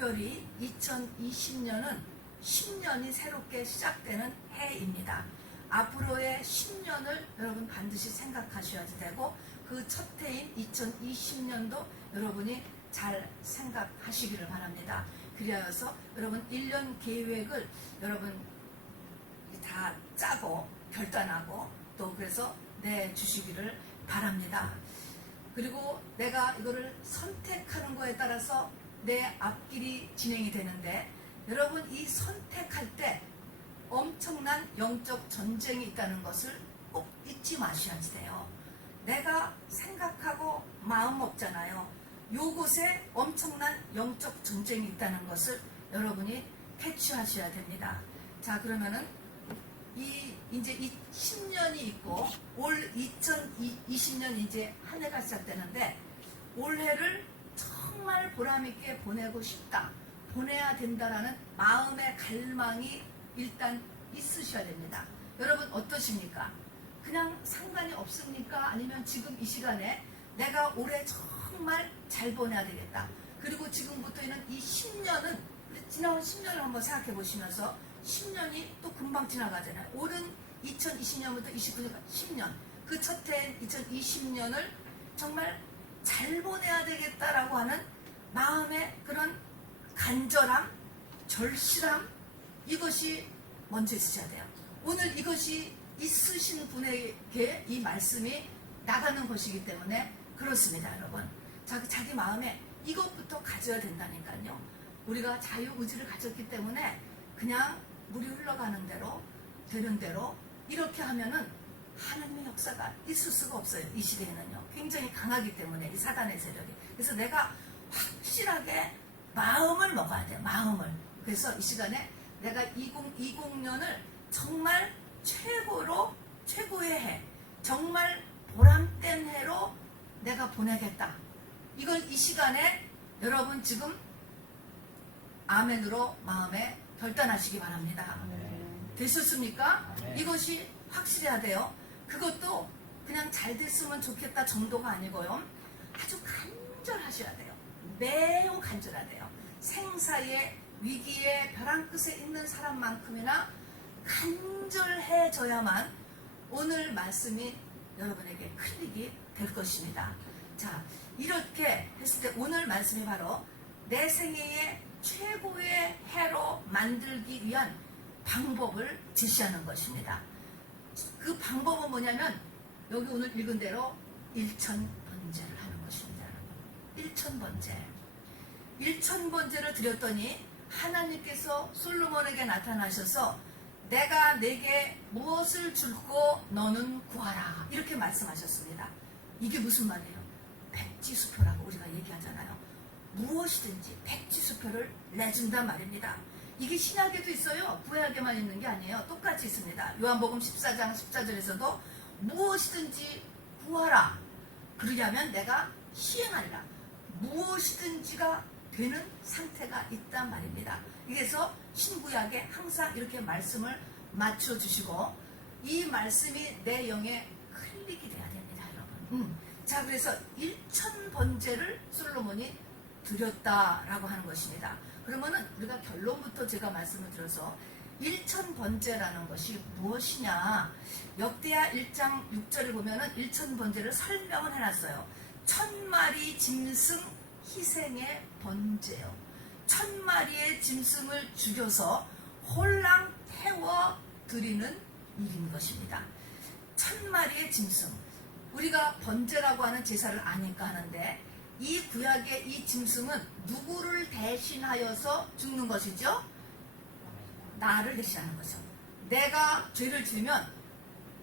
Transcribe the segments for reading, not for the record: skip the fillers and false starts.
특별히 2020년은 10년이 새롭게 시작되는 해입니다. 앞으로의 10년을 여러분 반드시 생각하셔야 되고 그 첫 해인 2020년도 여러분이 잘 생각하시기를 바랍니다. 그리하여서 여러분 1년 계획을 여러분 다 짜고 결단하고 또 그래서 내주시기를 바랍니다. 그리고 내가 이거를 선택하는 거에 따라서 내 앞길이 진행이 되는데 여러분 이 선택할 때 엄청난 영적 전쟁이 있다는 것을 꼭 잊지 마셔야 돼요. 내가 생각하고 마음 먹잖아요. 요곳에 엄청난 영적 전쟁이 있다는 것을 여러분이 캐치하셔야 됩니다. 자, 그러면은 이제 10년이 있고 올 2020년 이제 한 해가 시작되는데 올해를 정말 보람있게 보내고 싶다, 보내야 된다라는 마음의 갈망이 일단 있으셔야 됩니다. 여러분 어떠십니까? 그냥 상관이 없습니까? 아니면 지금 이 시간에 내가 올해 정말 잘 보내야 되겠다. 그리고 지금부터는 이 10년은 지나온 10년을 한번 생각해 보시면서 10년이 또 금방 지나가잖아요. 올은 2020년부터 29년까지 10년. 그 첫 해인 2020년을 정말 잘 보내야 되겠다라고 하는 마음의 그런 간절함, 절실함, 이것이 먼저 있으셔야 돼요. 오늘 이것이 있으신 분에게 이 말씀이 나가는 것이기 때문에 그렇습니다, 여러분. 자기 마음에 이것부터 가져야 된다니까요. 우리가 자유의지를 가졌기 때문에 그냥 물이 흘러가는 대로 되는 대로 이렇게 하면은 하나님의 역사가 있을 수가 없어요. 이 시대에는요. 굉장히 강하기 때문에 이 사단의 세력이. 그래서 내가 확실하게 마음을 먹어야 돼요. 마음을. 그래서 이 시간에 내가 2020년을 정말 최고의 해, 정말 보람된 해로 내가 보내겠다. 이걸 이 시간에 여러분 지금 아멘으로 마음에 결단하시기 바랍니다. 되셨습니까? 이것이 확실해야 돼요. 그것도 그냥 잘 됐으면 좋겠다 정도가 아니고요. 아주 간절하셔야 돼요. 매우 간절해야 돼요. 생사의 위기의 벼랑 끝에 있는 사람만큼이나 간절해져야만 오늘 말씀이 여러분에게 클릭이 될 것입니다. 자, 이렇게 했을 때 오늘 말씀이 바로 내 생애의 최고의 해로 만들기 위한 방법을 제시하는 것입니다. 그 방법은 뭐냐면 여기 오늘 읽은 대로 일천번제를 하는 것입니다. 1000번제. 1000번제를 드렸더니 하나님께서 솔로몬에게 나타나셔서 내가 내게 무엇을 줄고 너는 구하라 이렇게 말씀하셨습니다. 이게 무슨 말이에요? 백지수표라고 우리가 얘기하잖아요. 무엇이든지 백지수표를 내준단 말입니다. 이게 신약에도 있어요. 구약에만 있는 게 아니에요. 똑같이 있습니다. 요한복음 14장 14절에서도 무엇이든지 구하라. 그러려면 내가 시행하리라. 무엇이든지가 되는 상태가 있단 말입니다. 그래서 신구약에 항상 이렇게 말씀을 맞춰주시고 이 말씀이 내 영에 클릭이 돼야 됩니다, 여러분. 자, 그래서 1000번제를 솔로몬이 드렸다라고 하는 것입니다. 그러면은 우리가 결론부터 제가 말씀을 드려서 1000번제라는 것이 무엇이냐? 역대하 1장 6절을 보면은 1000번제를 설명을 해놨어요. 1000마리 짐승 희생의 번제요. 1000마리의 짐승을 죽여서 홀랑 태워 드리는 일인 것입니다. 1000마리의 짐승. 우리가 번제라고 하는 제사를 아니까 하는데 이 구약의 이 짐승은 누구를 대신하여서 죽는 것이죠? 나를 대신하는 거죠. 내가 죄를 지으면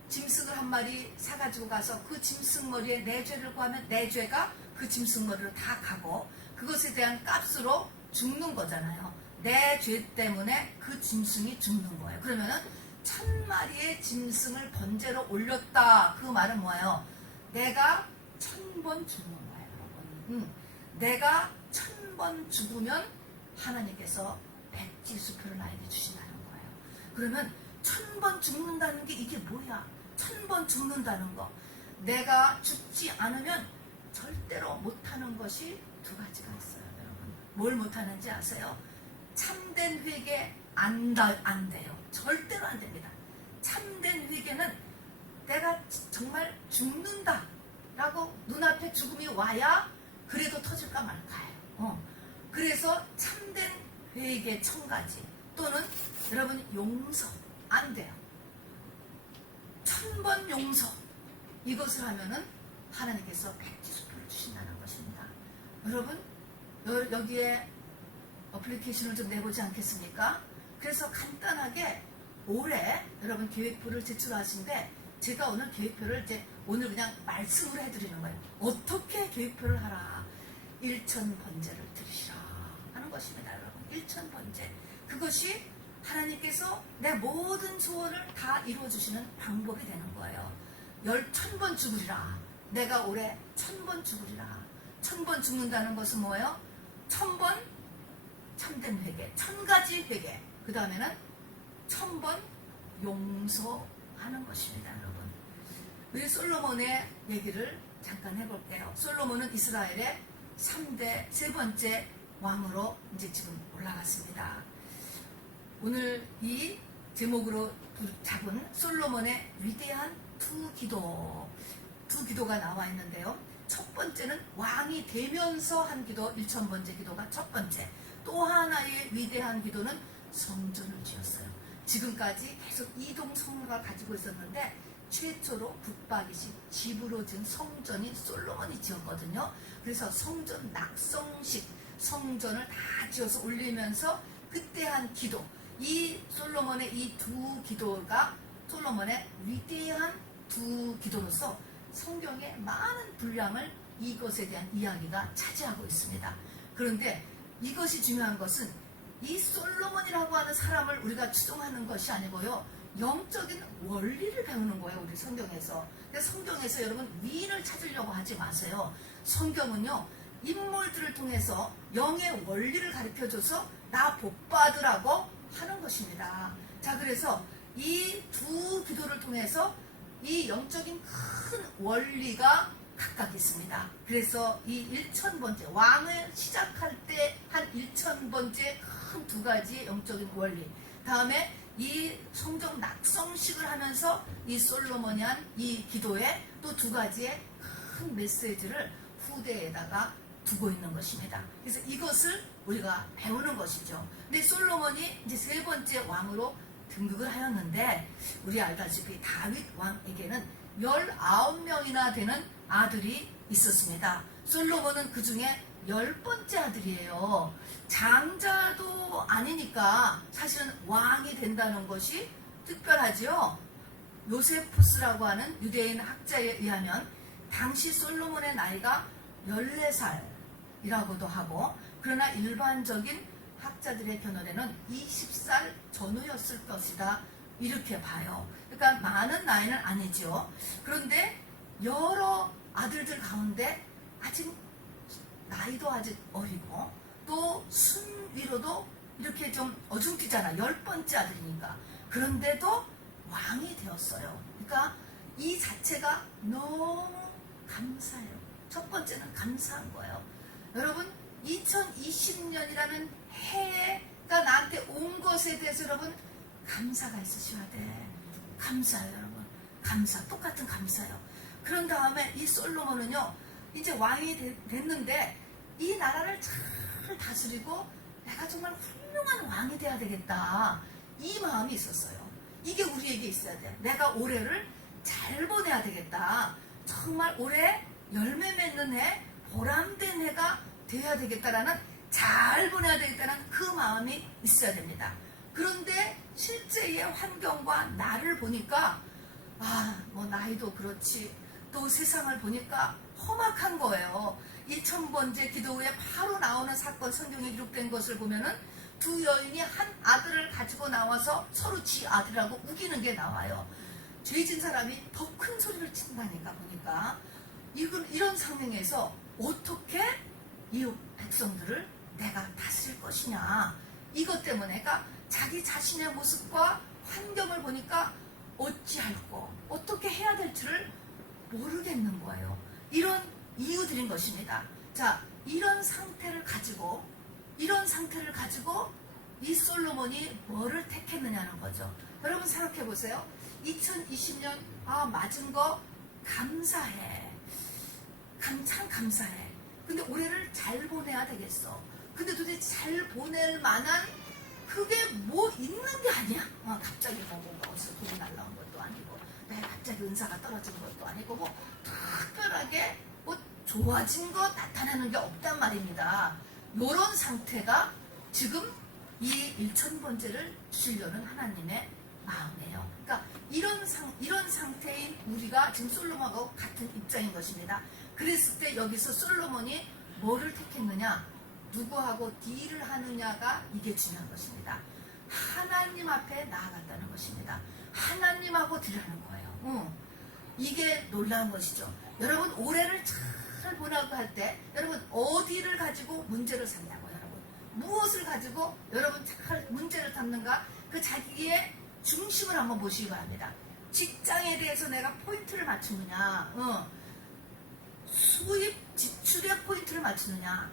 짐승을 한 마리 사가지고 가서 그 짐승 머리에 내 죄를 구하면 내 죄가 그 짐승 머리로 다 가고 그것에 대한 값으로 죽는 거잖아요. 내 죄 때문에 그 짐승이 죽는 거예요. 그러면은 1000마리의 짐승을 번제로 올렸다. 그 말은 뭐예요? 내가 1000번 죽는 거예요, 여러분. 내가 1000번 죽으면 하나님께서 백지수표를 나에게 주신다는 거예요. 그러면 1000번 죽는다는 게 이게 뭐야? 1000번 죽는다는 거. 내가 죽지 않으면 절대로 못하는 것이 두 가지가 있어요, 여러분. 뭘 못하는지 아세요? 참된 회개 안 돼요. 절대로 안 됩니다. 참된 회개는 내가 정말 죽는다 라고 눈앞에 죽음이 와야 그래도 터질까 말까요. 그래서 참된 회개 첨가지 또는 여러분 용서 안 돼요. 1000번 용서 이것을 하면은 하나님께서 백지수표를 주신다는 것입니다. 여러분 여기에 어플리케이션을 좀 내보지 않겠습니까? 그래서 간단하게 올해 여러분 계획표를 제출하신데 제가 오늘 계획표를 이제 오늘 그냥 말씀으로 해드리는 거예요. 어떻게 계획표를 하라. 1000번제를 드리시라 하는 것입니다. 여러분 1000번제 그것이 하나님께서 내 모든 소원을 다 이루어주시는 방법이 되는 거예요. 1000번 죽으리라. 내가 올해 1000번 죽으리라. 1000번 죽는다는 것은 뭐예요? 1000번 참된 회개, 1000가지 회개. 그 다음에는 1000번 용서하는 것입니다, 여러분. 우리 솔로몬의 얘기를 잠깐 해볼게요. 솔로몬은 이스라엘의 3대 세 번째 왕으로 이제 지금 올라갔습니다. 오늘 이 제목으로 잡은 솔로몬의 위대한 두 기도가 나와 있는데요. 첫 번째는 왕이 되면서 한 기도 1000번째 기도가 첫 번째. 또 하나의 위대한 기도는 성전을 지었어요. 지금까지 계속 이동 성로가 가지고 있었는데 최초로 붙박이식 집으로 지은 성전이 솔로몬이 지었거든요. 그래서 성전 낙성식 성전을 다 지어서 올리면서 그때 한 기도 이 솔로몬의 이 두 기도가 솔로몬의 위대한 두 기도로서 성경의 많은 분량을 이것에 대한 이야기가 차지하고 있습니다. 그런데 이것이 중요한 것은 이 솔로몬이라고 하는 사람을 우리가 추종하는 것이 아니고요. 영적인 원리를 배우는 거예요. 우리 성경에서. 그래서 성경에서 여러분 위인을 찾으려고 하지 마세요. 성경은요. 인물들을 통해서 영의 원리를 가르쳐줘서 나 복받으라고 하는 것입니다. 자, 그래서 이 두 기도를 통해서 이 영적인 큰 원리가 각각 있습니다. 그래서 이 1000번째 왕을 시작할 때 한 1000번째 큰 두 가지의 영적인 원리 다음에 이 성전 낙성식을 하면서 이 솔로몬이 한 이 기도에 또 두 가지의 큰 메시지를 후대에다가 두고 있는 것입니다. 그래서 이것을 우리가 배우는 것이죠. 근데 솔로몬이 이제 세 번째 왕으로 등극을 하였는데 우리 알다시피 다윗 왕에게는 19명이나 되는 아들이 있었습니다. 솔로몬은 그 중에 10번째 아들이에요. 장자도 아니니까 사실은 왕이 된다는 것이 특별하지요. 요세푸스라고 하는 유대인 학자에 의하면 당시 솔로몬의 나이가 14살이라고도 하고 그러나 일반적인 학자들의 견해는 20살 전후였을 것이다 이렇게 봐요. 그러니까 많은 나이는 아니죠. 그런데 여러 아들들 가운데 아직 나이도 아직 어리고 또 순위로도 이렇게 좀 어중뛰잖아. 10번째 아들이니까. 그런데도 왕이 되었어요. 그러니까 이 자체가 너무 감사해요. 첫 번째는 감사한 거예요. 여러분 2020년이라는 해가 나한테 온 것에 대해서 여러분 감사가 있으셔야 돼. 감사해요, 여러분. 감사. 똑같은 감사예요. 그런 다음에 이 솔로몬은요 이제 왕이 됐는데 이 나라를 잘 다스리고 내가 정말 훌륭한 왕이 돼야 되겠다 이 마음이 있었어요. 이게 우리에게 있어야 돼. 내가 올해를 잘 보내야 되겠다. 정말 올해 열매 맺는 해, 보람된 해가 돼야 되겠다라는 잘 보내야 되겠다는 그 마음이 있어야 됩니다. 그런데 실제의 환경과 나를 보니까 뭐 나이도 그렇지 또 세상을 보니까 험악한 거예요. 1000번째 기도 후에 바로 나오는 사건 성경에 기록된 것을 보면은 두 여인이 한 아들을 가지고 나와서 서로 지 아들이라고 우기는 게 나와요. 죄진 사람이 더 큰 소리를 친다니까 보니까 이런 상황에서 어떻게 이 백성들을 내가 다스릴 것이냐 이것 때문에 그러니까 자기 자신의 모습과 환경을 보니까 어찌할꼬 어떻게 해야 될지를 모르겠는 거예요. 이런 이유들인 것입니다. 자, 이런 상태를 가지고 이런 상태를 가지고 이 솔로몬이 뭐를 택했느냐는 거죠. 여러분 생각해 보세요. 2020년 맞은 거 감사해. 참 감사해. 근데 올해를 잘 보내야 되겠어. 근데 도대체 잘 보낼 만한 그게 뭐 있는 게 아니야. 갑자기 뭔가 어디서 돈이 날라온 것도 아니고 내가 갑자기 은사가 떨어진 것도 아니고 뭐 특별하게 뭐 좋아진 거 나타나는 게 없단 말입니다. 요런 상태가 지금 이 일천번제를 주시려는 하나님의 마음이에요. 그러니까 이런 상태인 우리가 지금 솔로몬하고 같은 입장인 것입니다. 그랬을 때 여기서 솔로몬이 뭐를 택했느냐, 누구하고 딜을 하느냐가 이게 중요한 것입니다. 하나님 앞에 나아갔다는 것입니다. 하나님하고 딜하는 거예요. 이게 놀라운 것이죠. 여러분 올해를 잘 보내고 할 때 여러분 어디를 가지고 문제를 삼냐고, 여러분 무엇을 가지고 여러분 잘 문제를 삼는가, 그 자기의 중심을 한번 보시기 바랍니다. 직장에 대해서 내가 포인트를 맞추느냐, 수입 지출의 포인트를 맞추느냐,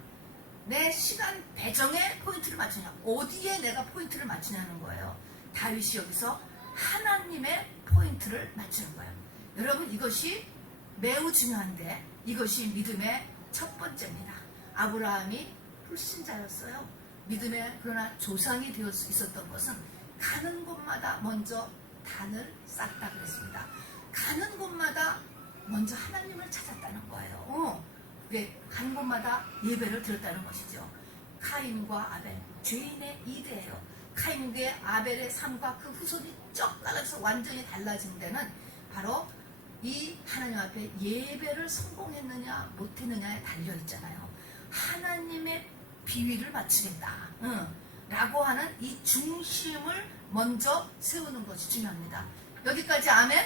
내 시간 배정에 포인트를 맞추냐, 어디에 내가 포인트를 맞추냐는 거예요. 다윗이 여기서 하나님의 포인트를 맞추는 거예요. 여러분 이것이 매우 중요한데 이것이 믿음의 첫 번째입니다. 아브라함이 불신자였어요. 믿음의 그러나 조상이 되어 있었던 것은 가는 곳마다 먼저 단을 쌓다 그랬습니다. 가는 곳마다 먼저 하나님을 찾았다는 거예요. 그게 가는 곳마다 예배를 드렸다는 것이죠. 카인과 아벨, 죄인의 이대예요. 카인과 아벨의 삶과 그 후손이 쩍 갈라서 완전히 달라진 데는 바로 이 하나님 앞에 예배를 성공했느냐 못했느냐에 달려있잖아요. 하나님의 비위를 맞추겠다 라고 하는 이 중심을 먼저 세우는 것이 중요합니다. 여기까지 아멘?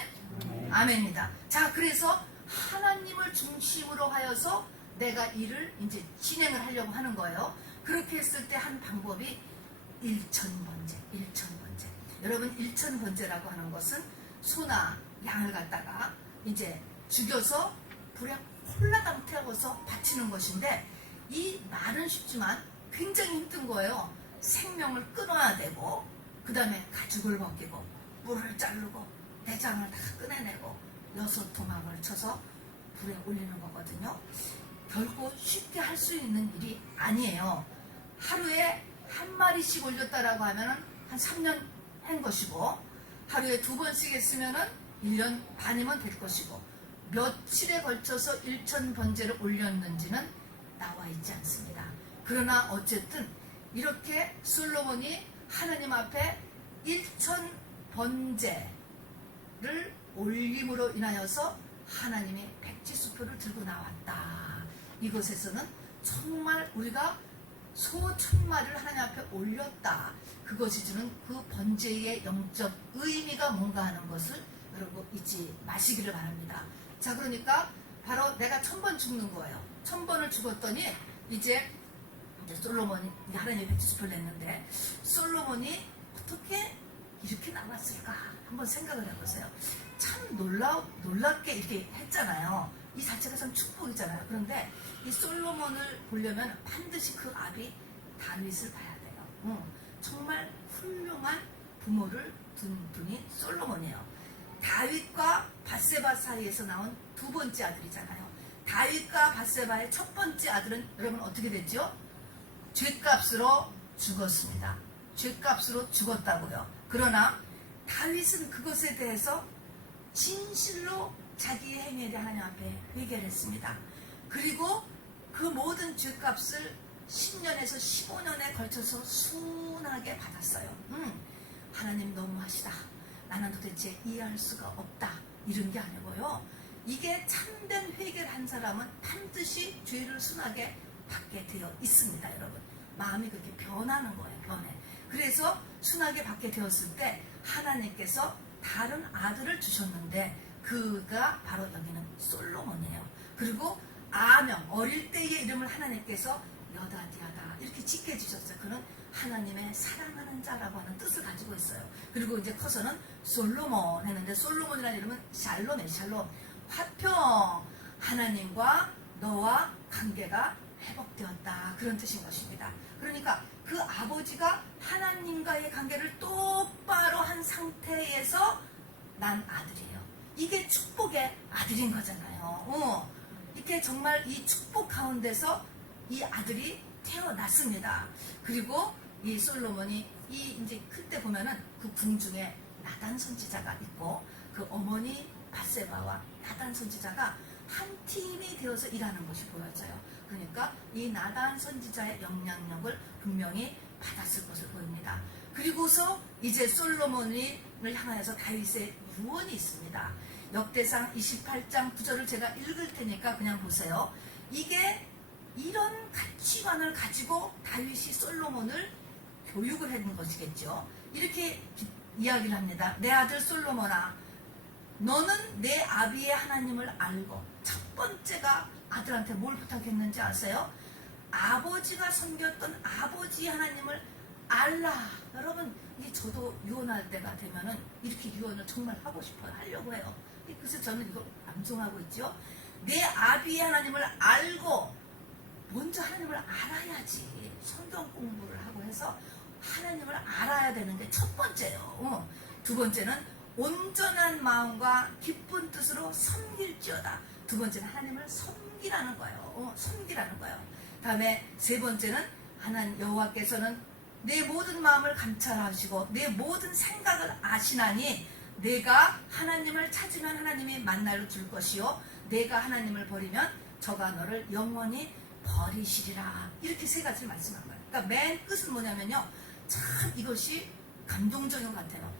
아멘입니다. 자, 그래서 하나님을 중심으로 하여서 내가 일을 이제 진행을 하려고 하는 거예요. 그렇게 했을 때 한 방법이 일천번제. 여러분 일천번제라고 하는 것은 소나 양을 갖다가 이제 죽여서 불에 홀라당 태워서 바치는 것인데, 이 말은 쉽지만 굉장히 힘든 거예요. 생명을 끊어야 되고, 그 다음에 가죽을 벗기고 뿔을 자르고 내장을 다 꺼내내고 6토막을 쳐서 불에 올리는 거거든요. 결코 쉽게 할 수 있는 일이 아니에요. 하루에 한 마리씩 올렸다라고 하면은 한 3년 한 것이고, 하루에 2번씩 했으면은 1년 반이면 될 것이고, 며칠에 걸쳐서 일천번제를 올렸는지는 나와 있지 않습니다. 그러나 어쨌든 이렇게 솔로몬이 하나님 앞에 일천번제를 올림으로 인하여서 하나님이 백지수표를 들고 나왔다. 이것에서는 정말 우리가 소 1000마리를 하나님 앞에 올렸다. 그것이 주는 그 번제의 영적 의미가 뭔가 하는 것을 여러분 잊지 마시기를 바랍니다. 자, 그러니까 바로 내가 1000번 죽는 거예요. 1000번을 죽었더니 이제 솔로몬이 하나님의 백지수표를 냈는데, 솔로몬이 어떻게 이렇게 나왔을까 한번 생각을 해보세요. 참 놀랍게 이렇게 했잖아요. 이 자체가 참 축복이잖아요. 그런데 이 솔로몬을 보려면 반드시 그 아비 다윗을 봐야 돼요. 정말 훌륭한 부모를 둔 분이 솔로몬이에요. 다윗과 밧세바 사이에서 나온 2번째 아들이잖아요. 다윗과 밧세바의 첫 번째 아들은 여러분 어떻게 됐죠? 죗값으로 죽었습니다. 죗값으로 죽었다고요. 그러나 다윗은 그것에 대해서 진실로 자기의 행위에 대해 하나님 앞에 회개를 했습니다. 그리고 그 모든 죗값을 10년에서 15년에 걸쳐서 순하게 받았어요. 하나님 너무하시다. 나는 도대체 이해할 수가 없다. 이런 게 아니고요. 이게 참된 회개를 한 사람은 반드시 죄를 순하게 받게 되어 있습니다. 여러분 마음이 그렇게 변하는 거예요. 변해. 그래서 순하게 받게 되었을 때 하나님께서 다른 아들을 주셨는데 그가 바로 여기는 솔로몬이에요. 그리고 아명, 어릴 때의 이름을 하나님께서 여다디아다 이렇게 짓게 주셨어요. 그는 하나님의 사랑하는 자라고 하는 뜻을 가지고 있어요. 그리고 이제 커서는 솔로몬 했는데, 솔로몬이라는 이름은 샬롬이에요. 샬롬, 화평, 하나님과 너와 관계가 회복되었다. 그런 뜻인 것입니다. 그러니까 그 아버지가 하나님과의 관계를 똑바로 한 상태에서 난 아들이에요. 이게 축복의 아들인 거잖아요. 이렇게 정말 이 축복 가운데서 이 아들이 태어났습니다. 그리고 이 솔로몬이 이제 그때 보면은 그 궁중에 나단 선지자가 있고 그 어머니 밧세바와 나단 선지자가 한 팀이 되어서 일하는 것이 보여져요. 그러니까 이 나단 선지자의 영향력을 분명히 받았을 것을 보입니다. 그리고서 이제 솔로몬을 향하여서 다윗의 유언이 있습니다. 역대상 28장 9절을 제가 읽을 테니까 그냥 보세요. 이게 이런 가치관을 가지고 다윗이 솔로몬을 교육을 했는 것이겠죠. 이렇게 이야기를 합니다. 내 아들 솔로몬아, 너는 내 아비의 하나님을 알고, 첫 번째가 아들한테 뭘 부탁했는지 아세요? 아버지가 섬겼던 아버지 하나님을 알라. 여러분, 이게 저도 유언할 때가 되면은 이렇게 유언을 정말 하고 싶어요. 하려고 해요. 그래서 저는 이거 암송하고 있죠. 내 아비의 하나님을 알고, 먼저 하나님을 알아야지. 성경 공부를 하고 해서 하나님을 알아야 되는 게 첫 번째예요. 두 번째는 온전한 마음과 기쁜 뜻으로 섬길지어다. 두 번째는 하나님을 섬기라는 거예요. 섬기라는 거예요. 다음에 세 번째는 하나님 여호와께서는 내 모든 마음을 감찰하시고 내 모든 생각을 아시나니 내가 하나님을 찾으면 하나님이 만나러 줄 것이요 내가 하나님을 버리면 저가 너를 영원히 버리시리라. 이렇게 세 가지를 말씀한 거예요. 그러니까 맨 끝은 뭐냐면요, 참 이것이 감동적인 것 같아요.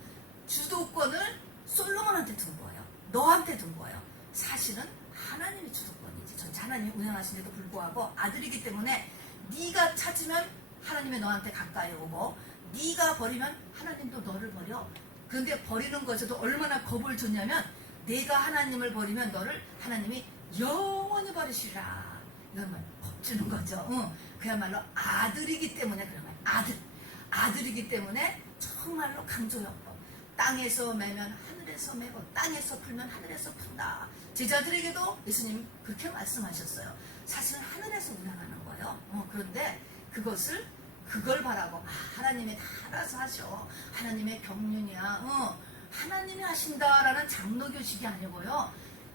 주도권을 솔로몬한테 둔 거예요. 너한테 둔 거예요. 사실은 하나님이 주도권이지. 전체 하나님이 운영하시는데도 불구하고 아들이기 때문에 네가 찾으면 하나님이 너한테 가까이 오고 네가 버리면 하나님도 너를 버려. 그런데 버리는 것에도 얼마나 겁을 줬냐면 내가 하나님을 버리면 너를 하나님이 영원히 버리시리라. 이건 겁주는 거죠. 그야말로 아들이기 때문에 그런 거예요. 아들이기 때문에 정말로 강조였고 땅에서 매면 하늘에서 매고 땅에서 풀면 하늘에서 푼다. 제자들에게도 예수님 그렇게 말씀하셨어요. 사실은 하늘에서 운행하는 거예요. 그런데 그걸 바라고 하나님이 다 알아서 하셔. 하나님의 경륜이야. 하나님이 하신다라는 장로교식이 아니고요.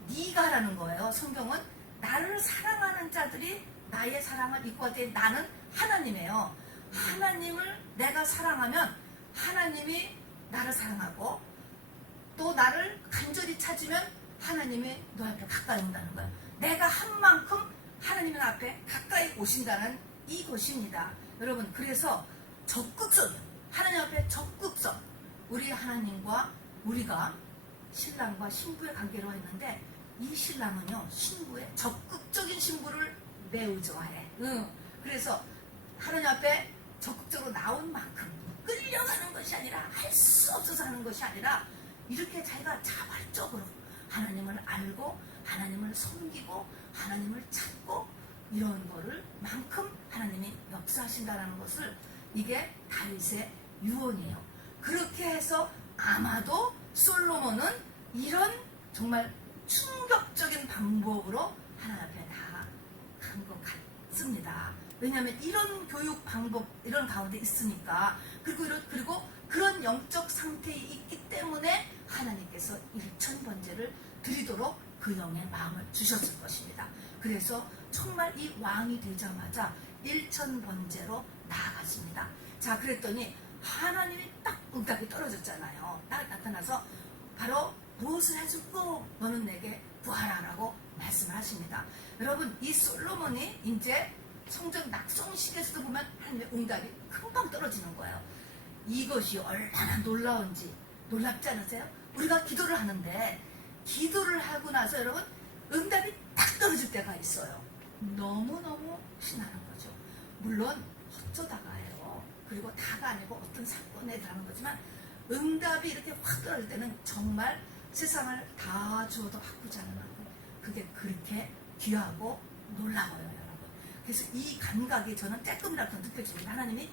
네가 하라는 거예요. 성경은 나를 사랑하는 자들이 나의 사랑을 입고 할 때 나는 하나님이에요. 하나님을 내가 사랑하면 하나님이 나를 사랑하고 또 나를 간절히 찾으면 하나님이 너 앞에 가까이 온다는 거예요. 내가 한 만큼 하나님 앞에 가까이 오신다는 이것입니다. 여러분, 그래서 적극적이에요. 하나님 앞에 적극적. 우리 하나님과 우리가 신랑과 신부의 관계로 했는데 이 신랑은요, 신부의 적극적인 신부를 매우 좋아해. 그래서 하나님 앞에 적극적으로 나온 만큼 끌려가는 것이 아니라 할 수 없어서 하는 것이 아니라 이렇게 자기가 자발적으로 하나님을 알고 하나님을 섬기고 하나님을 찾고 이런 거를 만큼 하나님이 역사하신다는 것을 이게 다윗의 유언이에요. 그렇게 해서 아마도 솔로몬은 이런 정말 충격적인 방법으로 하나님 앞에 다 간 것 같습니다. 왜냐하면 이런 교육 방법 이런 가운데 있으니까 그리고 그런 영적 상태에 있기 때문에 하나님께서 일천번제를 드리도록 그 영의 마음을 주셨을 것입니다. 그래서 정말 이 왕이 되자마자 일천번제로 나아갔습니다. 자, 그랬더니 하나님이 딱 응답이 떨어졌잖아요. 딱 나타나서 바로 무엇을 해줄고 너는 내게 구하라라고 말씀을 하십니다. 여러분, 이 솔로몬이 이제 성전 낙성식에서도 보면 하나님의 응답이 금방 떨어지는 거예요. 이것이 얼마나 놀라운지 놀랍지 않으세요? 우리가 기도를 하는데 기도를 하고 나서 여러분 응답이 딱 떨어질 때가 있어요. 너무너무 신나는 거죠. 물론 어쩌다가예요. 그리고 다가 아니고 어떤 사건에 들어가는 거지만 응답이 이렇게 확 떨어질 때는 정말 세상을 다 주어도 바꾸지 않을 만큼 그게 그렇게 귀하고 놀라워요, 여러분. 그래서 이 감각이 저는 쬐끔이라도 느껴집니다. 하나님이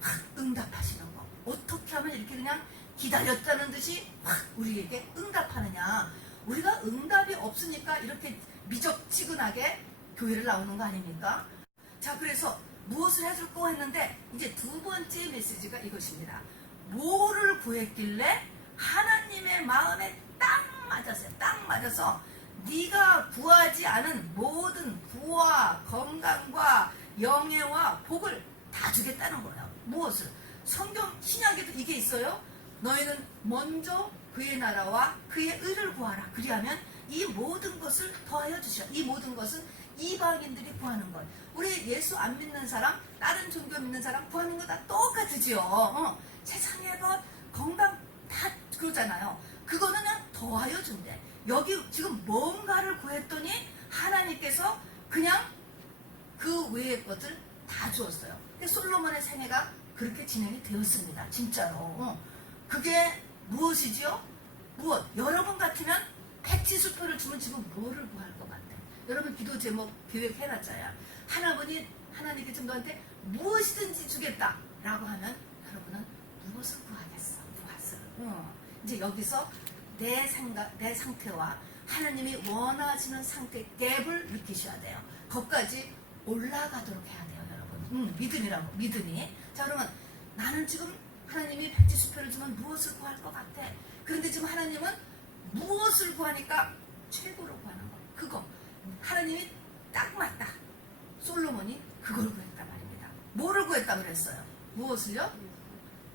확 응답하시는 거. 어떻게 하면 이렇게 그냥 기다렸다는 듯이 확 우리에게 응답하느냐. 우리가 응답이 없으니까 이렇게 미적지근하게 교회를 나오는 거 아닙니까? 자, 그래서 무엇을 해줄 거 했는데 이제 두 번째 메시지가 이것입니다. 뭐를 구했길래 하나님의 마음에 딱 맞았어요. 딱 맞아서 네가 구하지 않은 모든 부와 건강과 영예와 복을 다 주겠다는 거예요. 무엇을? 성경 신약에도 이게 있어요. 너희는 먼저 그의 나라와 그의 의를 구하라. 그리하면 이 모든 것을 더하여 주시오. 이 모든 것은 이방인들이 구하는 것. 우리 예수 안 믿는 사람, 다른 종교 믿는 사람 구하는 거 다 똑같으지요. 세상에 건강 다 그러잖아요. 그거는 그냥 더하여 준대. 여기 지금 뭔가를 구했더니 하나님께서 그냥 그 외의 것들 다 주었어요. 솔로몬의 생애가 그렇게 진행이 되었습니다. 진짜로. 그게 무엇이지요? 무엇? 여러분 같으면 백지수표를 주면 지금 뭐를 구할 것 같아요? 여러분 기도 제목 계획해놨잖아요. 하나님께 지금 너한테 무엇이든지 주겠다 라고 하면 여러분은 무엇을 구하겠어? 무엇을? 이제 여기서 내 생각, 내 상태와 하나님이 원하시는 상태 갭을 느끼셔야 돼요. 거기까지 올라가도록 해야 돼요, 여러분. 믿음이라고, 믿음이. 자, 그러면 나는 지금 하나님이 백지수표를 주면 무엇을 구할 것 같아? 그런데 지금 하나님은 무엇을 구하니까 최고로 구하는 거. 그거. 하나님이 딱 맞다. 솔로몬이 그걸 구했단 말입니다. 뭐를 구했다 그랬어요? 무엇을요?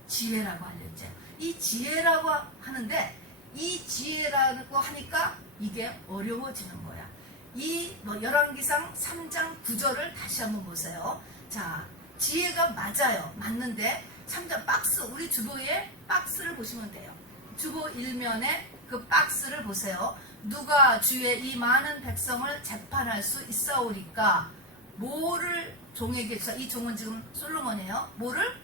지혜라고 알렸죠. 이 지혜라고 하는데 이 지혜라고 하니까 이게 어려워지는 거야. 이 열왕기상 3장 9절을 다시 한번 보세요. 자, 지혜가 맞아요. 맞는데 3장 박스, 우리 주보에 박스를 보시면 돼요. 주보 일면에 그 박스를 보세요. 누가 주의 이 많은 백성을 재판할 수 있사오리까? 뭐를 종에게 주사? 이 종은 지금 솔로몬이에요. 뭐를?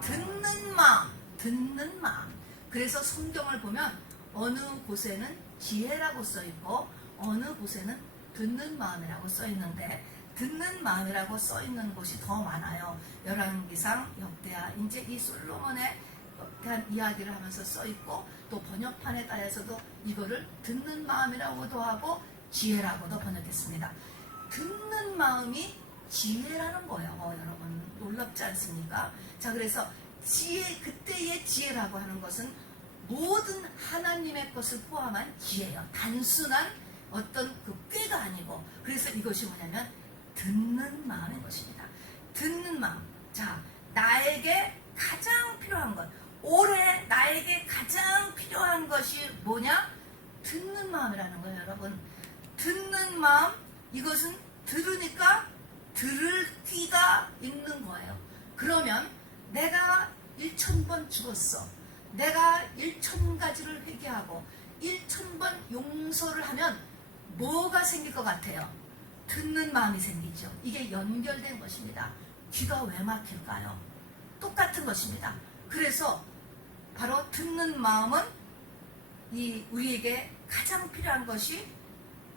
듣는 마음. 듣는 마음. 그래서 성경을 보면 어느 곳에는 지혜라고 써있고 어느 곳에는 듣는 마음이라고 써있는데 듣는 마음이라고 써있는 곳이 더 많아요. 열왕기상, 역대하, 이제 이 솔로몬에 대한 이야기를 하면서 써있고 또 번역판에 따라서도 이거를 듣는 마음이라고도 하고 지혜라고도 번역했습니다. 듣는 마음이 지혜라는 거예요. 여러분 놀랍지 않습니까? 자, 그래서 지혜, 그때의 지혜라고 하는 것은 모든 하나님의 것을 포함한 지혜예요. 단순한 어떤 그 꾀가 아니고. 그래서 이것이 뭐냐면 듣는 마음인 것입니다. 듣는 마음. 자, 나에게 가장 필요한 것, 올해 나에게 가장 필요한 것이 뭐냐? 듣는 마음이라는 거예요, 여러분. 듣는 마음, 이것은 들으니까 들을 귀가 있는 거예요. 그러면 내가 1000번 죽었어. 내가 1000가지를 회개하고 1000번 용서를 하면 뭐가 생길 것 같아요? 듣는 마음이 생기죠. 이게 연결된 것입니다. 귀가 왜 막힐까요? 똑같은 것입니다. 그래서 바로 듣는 마음은 우리에게 가장 필요한 것이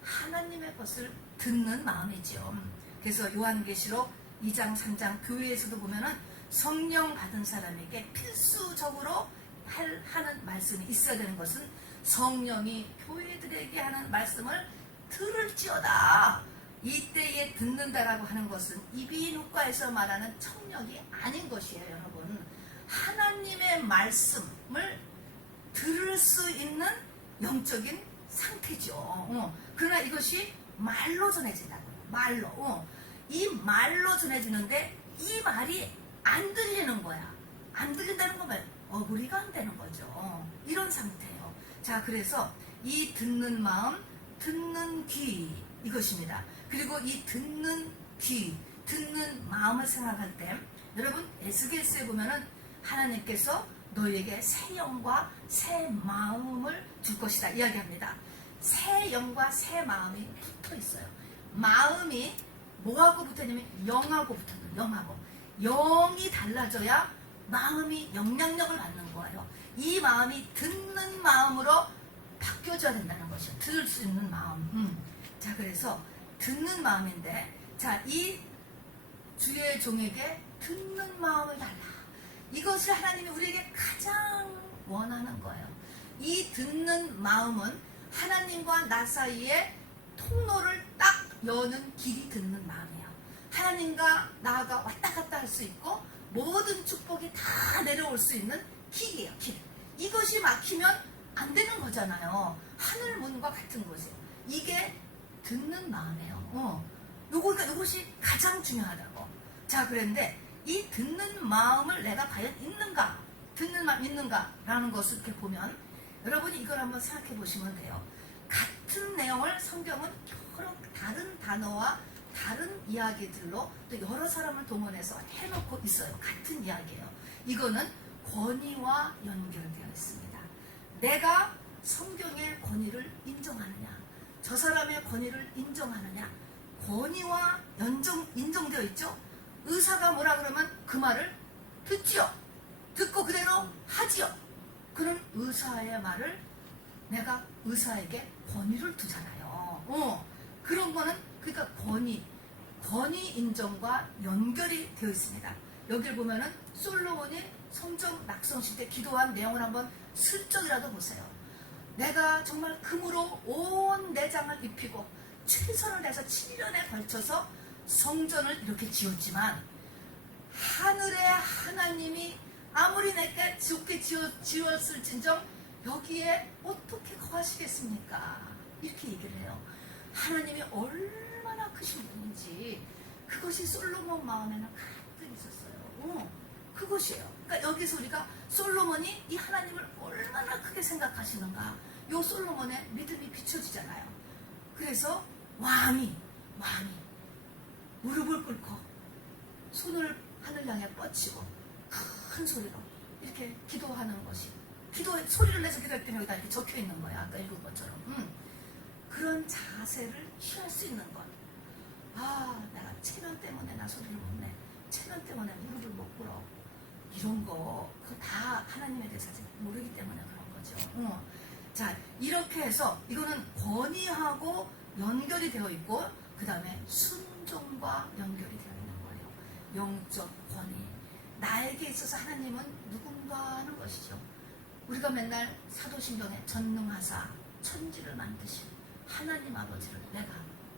하나님의 것을 듣는 마음이죠. 그래서 요한계시록 2장 3장 교회에서도 보면은 성령 받은 사람에게 필수적으로 하는 말씀이 있어야 되는 것은 성령이 교회들에게 하는 말씀을 들을지어다. 이때에 듣는다라고 하는 것은 이비인후과에서 말하는 청력이 아닌 것이에요, 여러분. 하나님의 말씀을 들을 수 있는 영적인 상태죠. 그러나 이것이 말로 전해진다고요. 말로. 이 말로 전해지는데 이 말이 안 들리는 거야. 안 들린다는 건 어구리가 안 되는 거죠. 이런 상태예요. 자, 그래서 이 듣는 마음, 듣는 귀, 이것입니다. 그리고 이 듣는 귀, 듣는 마음을 생각할 때 여러분 에스겔서에 보면은 하나님께서 너희에게 새 영과 새 마음을 줄 것이다 이야기합니다. 새 영과 새 마음이 붙어 있어요. 마음이 뭐하고 붙었냐면 영하고 붙어요. 영하고. 영이 달라져야 마음이 영향력을 받는 거예요. 이 마음이 듣는 마음으로 바뀌어져야 된다는 것이에요. 들을 수 있는 마음. 자, 그래서 듣는 마음인데, 자, 이 주의 종에게 듣는 마음을 달라. 이것을 하나님이 우리에게 가장 원하는 거예요. 이 듣는 마음은 하나님과 나 사이에 통로를 딱 여는 길이 듣는 마음이에요. 하나님과 나아가 왔다 갔다 할 수 있고 모든 축복이 다 내려올 수 있는 길이에요. 길. 이것이 막히면 안 되는 거잖아요. 하늘 문과 같은 거지. 이게 듣는 마음이에요. 요것이 가장 중요하다고. 자, 그런데 이 듣는 마음을 내가 과연 있는가? 듣는 마음 있는가? 라는 것을 이렇게 보면 여러분이 이걸 한번 생각해 보시면 돼요. 같은 내용을 성경은 여러 다른 단어와 다른 이야기들로 또 여러 사람을 동원해서 해놓고 있어요. 같은 이야기예요. 이거는 권위와 연결되어 있습니다. 내가 성경의 권위를 인정하느냐, 저 사람의 권위를 인정하느냐, 권위와 인정되어 있죠. 의사가 뭐라 그러면 그 말을 듣지요. 듣고 그대로 하지요. 그런 의사의 말을 내가 의사에게 권위를 두잖아요. 그런 거는 그러니까 권위 인정과 연결이 되어 있습니다. 여기를 보면은 솔로몬이 성전 낙성실 때 기도한 내용을 한번 슬쩍이라도 보세요. 내가 정말 금으로 온 내장을 입히고 최선을 다해서 7년에 걸쳐서 성전을 이렇게 지었지만 하늘의 하나님이 아무리 내게 좋게 지었을진정 여기에 어떻게 거하시겠습니까? 이렇게 얘기를 해요. 하나님이 얼마나 크신 분인지 그것이 솔로몬 마음에는 가득 있었어요. 그것이에요. 그러니까 여기서 우리가 솔로몬이 이 하나님을 얼마나 크게 생각하시는가, 요 솔로몬의 믿음이 비춰지잖아요. 그래서 왕이 무릎을 꿇고 손을 하늘 향해 뻗치고 큰 소리로 이렇게 기도하는 것이, 소리를 내서 기도했더니 여기다 이렇게 적혀 있는 거야. 아까 읽은 것처럼. 그런 자세를 취할 수 있는 것. 내가 체면 때문에 나 소리를 못 내. 체면 때문에 무릎을 못 꿇어. 이런 거, 그거 다 하나님에 대해서 아직 모르기 때문에 그런 거죠. 자, 이렇게 해서 이거는 권위하고 연결이 되어 있고, 그 다음에 순종과 연결이 되어 있는 거예요. 영적 권위. 나에게 있어서 하나님은 누군가 하는 것이죠. 우리가 맨날 사도신경에 전능하사 천지를 만드신 하나님 아버지를 내가